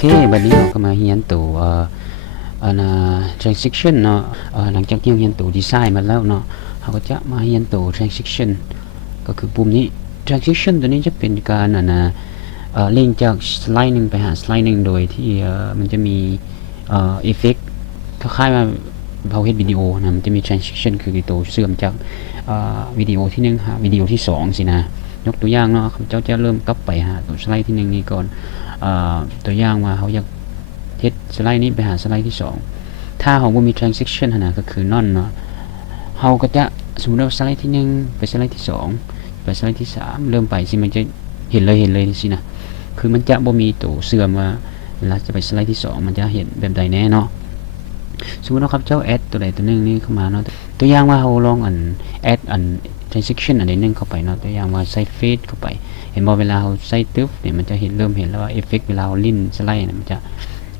เคบัดนี้เราก็มาเรียนตัวtransition เนาะหลังจากที่เราเรียนตัวดีไซน์มาแล้วเนาะเราก็จะมาเรียนตัว transition ก็คือปุ่มนี้ transition ตัวนี้จะเป็นการเล่นจากสไลด์หนึ่งไปหาสไลด์หนึ่งโดยที่มันจะมีเอฟเฟกต์คล้ายๆว่าเราเห็นวิดีโอนะมันจะมี transition คือตัวเสื่อมจากวิดีโอที่1หาวิดีโอที่2สินะยกตัวอย่างเนาะเจ้าจะเริ่มกลับไปหาตัวสไลด์ที่1นี้ก่อนตัวอย่างว่าเขาอยากเฮ็ดสไลด์นี้ไปหาสไลด์ที่2ถ้าเขาบ่มี transition นะก็คือ none เนาะเขาก็จะสมมุติว่าสไลด์ที่1ไปสไลด์ที่2ไปสไลด์ที่3เริ่มไปสิมันจะเห็นเลยสินะคือมันจะบ่มีตัวเสื่อมว่าเวลาจะไปสไลด์ที่2มันจะเห็นแบบใดแน่เนาะสมมุตินะครับเจ้า add ตัวใดตัวนึงนี่เข้ามาเนาะตัวอย่างว่าเขาลองadd transition อันใดนึงเข้าไปเนาะตัวอย่างว่าใส่ fade เข้าไปเห็นบ่เวลาเราใส่ตึ๊บเนี่ยมันจะเริ่มเห็นแล้วว่าเอฟเฟกต์เวลาเราลิ้นสไลด์มันจะ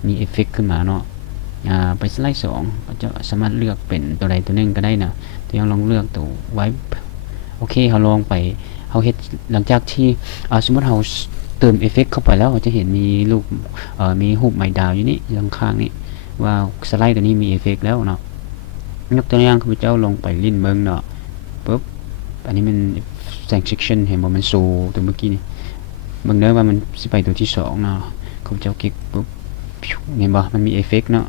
มีเอฟเฟกต์ขึ้นมาเนาะไปสไลด์2ก็จะสามารถเลือกเป็นตัวใดตัวนึงก็ได้นะตัวอย่างลองเลือกตัว wipe โอเคเขาลองไปเขาเฮ็ดหลังจากที่สมมุติเราเติมเอฟเฟกต์เข้าไปแล้วเราจะเห็นมีรูปมีรูปไม้ดาวอยู่นี่ข้างๆนี่ว่าสไลด์ตัวนี้มีเอฟเฟกต์แล้วเนาะยกตัวอย่างคือเจ้าลงไปลิ้นเบิ่งเนาะปุ๊บอันนี้มัน transition เห็นบ่มันโซตัวเมื่อกี้นี่เบิ่งเด้อว่ามันสิไปตัวที่2เนาะเขาเจ้าคลิกปุ๊บเห็นบ่มันมีเอฟเฟกต์เนาะ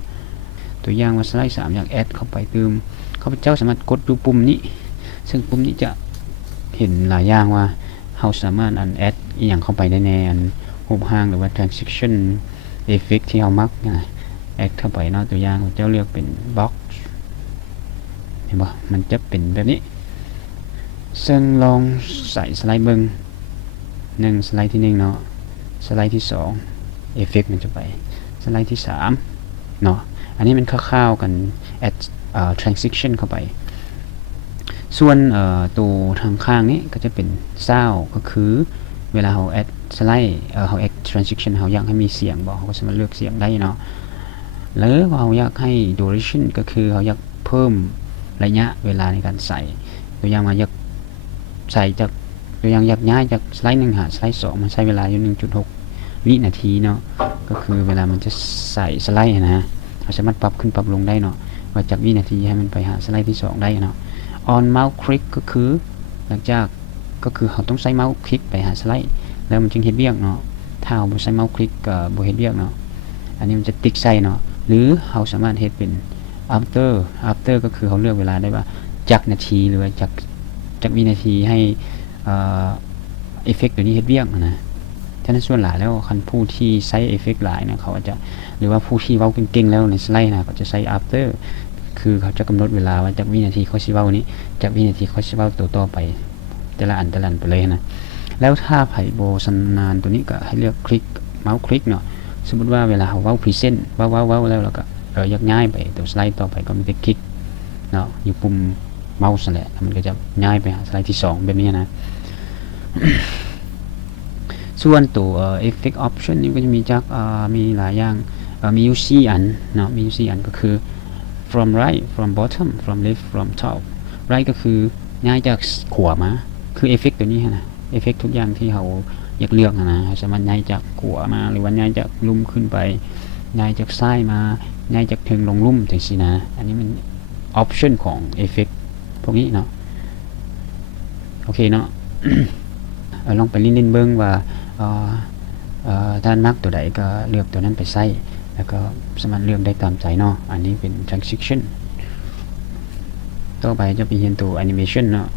ตัวอย่างว่าสไลด์3อยากแอดเข้าไปเติมเขาเจ้าสามารถกดดูปุ่มนี้ซึ่งปุ่มนี้จะเห็นหลายอย่างว่าเราสามารถแอดอีหยังเข้าไปได้ในรูปร่างหรือว่า transition effect ที่เรามักนะแอดเข้าไปเนาะตัวอย่างเจ้าเลือกเป็น box เห็นบ่มันจะเป็นแบบนี้ซึ่งลองใส่สไลด์เบิ่งสไลด์ที่1เนาะสไลด์ที่2เอฟเฟกต์มันจะไปสไลด์ที่3เนาะอันนี้มันคร่าวๆกัน add transition เข้าไปส่วนตัวทางข้างนี้ก็จะเป็น sound ก็คือเวลาเรา add สไลด์เรา add transition เราอยากให้มีเสียงบอกเราก็สามารถเลือกเสียงได้เนาะหรือเราอยากให้ duration ก็คือเราอยากเพิ่มระยะเวลาในการใส่ตัวอย่างมาอยากใส่จากตัวอย่างอยากย้ายจากสไลด์1หาสไลด์2มันใช้เวลาอยู่ 1.6 วินาทีเนาะก็คือเวลามันจะใส่สไลด์นะเราสามารถปรับขึ้นปรับลงได้เนาะว่าจากวินาทีให้มันไปหาสไลด์ที่2ได้เนาะ on mouse click ก็คือหลังจากก็คือเราต้องใช้เมาส์คลิกไปหาสไลด์แล้วมันจึงเฮ็ดเวียกเนาะถ้าเราบ่ใช้เมาส์คลิกก็บ่เฮ็ดเวียกเนาะอันนี้มันจะติ๊กใส่เนาะหรือเราสามารถเฮ็ดเป็น after ก็คือเราเลือกเวลาได้ว่าจากนาทีหรือว่าจากวินาทีให้เอฟเฟกต์ตัวนี้เฮ็ดเวียกนะฉะนั้นส่วนหลายแล้วคันผู้ที่ใช้เอฟเฟกต์หลายนะเขาอาจจะหรือว่าผู้ที่เว้าเก่งๆแล้วในสไลด์นะเขาจะใช้ after คือเขาจะกำหนดเวลาว่าจากวินาทีเขาสิเว้านี้จากวินาทีเขาสิเว้าตัวต่อไปแต่ละอันไปเลยนะแล้วถ้าไผบ่ชำนาญตัวนี้ก็ให้เลือกคลิกเมาส์คลิกเนาะสมมุติว่าเวลาเราเว้าพรีเซนต์เว้าแล้วเราก็อยากย้ายไปตัวสไลด์ต่อไปก็มีแต่คลิกเนาะอยู่ปุ่มเมาส์นั่นแหละมันก็จะย้ายไปหาสไลด์ที่2แบบนี้นะ ส่วนตัวeffect option นี่ก็จะมีจากมีหลายอย่างมีอยู่4อันเนาะมีอยู่4อันก็คือ from right from bottom from left from top right ก็คือย้ายจากขวามาคือเอฟเฟกต์ตัวนี้นะเอฟเฟกต์ทุกอย่างที่เราอยากเลือกนะสามารถย้ายจากขวามาหรือว่าย้ายจากลุ่มขึ้นไปย้ายจากซ้ายมาย้ายจากถึงลงลุ่มจังซี่นะอันนี้มัน option ของเอฟเฟกต์พวกนี้เนาะโอเคเนาะ ลองไปลิ้นเบิ่งว่าถ้ามักตัวใดก็เลือกตัวนั้นไปใส่แล้วก็สามารถเลือกได้ตามใจเนาะอันนี้เป็น transition ต่อไปจะไปเรียนตัว animation เนาะ